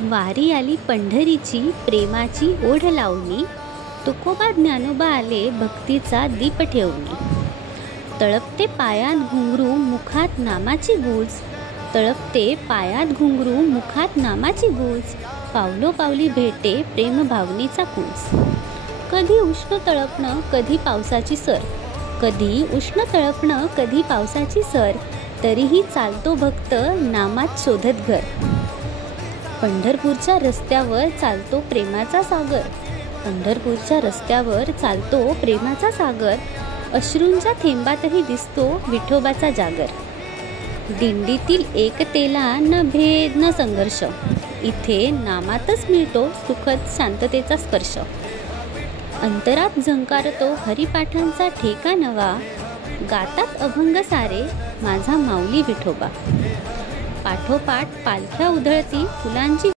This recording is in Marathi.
वारी आली पंढरीची प्रेमाची ओढ लावणी, तुकोबा ज्ञानोबा आले भक्तीचा दीप ठेवणी। तळपते पायात घुंगरू मुखात नामाची गूंज, तळपते पायात घुंगरू मुखात नामाची गूंज, पावलो पावली भेटे प्रेम भावनेचा कूंज। कधी उष्ण तळपणं कधी पावसाची सर, कधी उष्ण तळपणं कधी पावसाची सर, तरीही चालतो भक्त नामात शोधत घर। पंढरपूरच्या रस्त्यावर चालतो प्रेमाचा सागर, पंढरपूरच्या रस्त्यावर चालतो प्रेमाचा सागर, अश्रूंच्या थेंबातही दिसतो विठोबाचा जागर। दिंडीतील एकतेला न भेद न संघर्ष, इथे नामातच मिळतो सुखद शांततेचा स्पर्श। अंतरात झंकारतो हरिपाठांचा ठेका नवा, गातात अभंग सारे माझा माऊली विठोबा। पाठोपाठ पालख्या उधळती फुलांची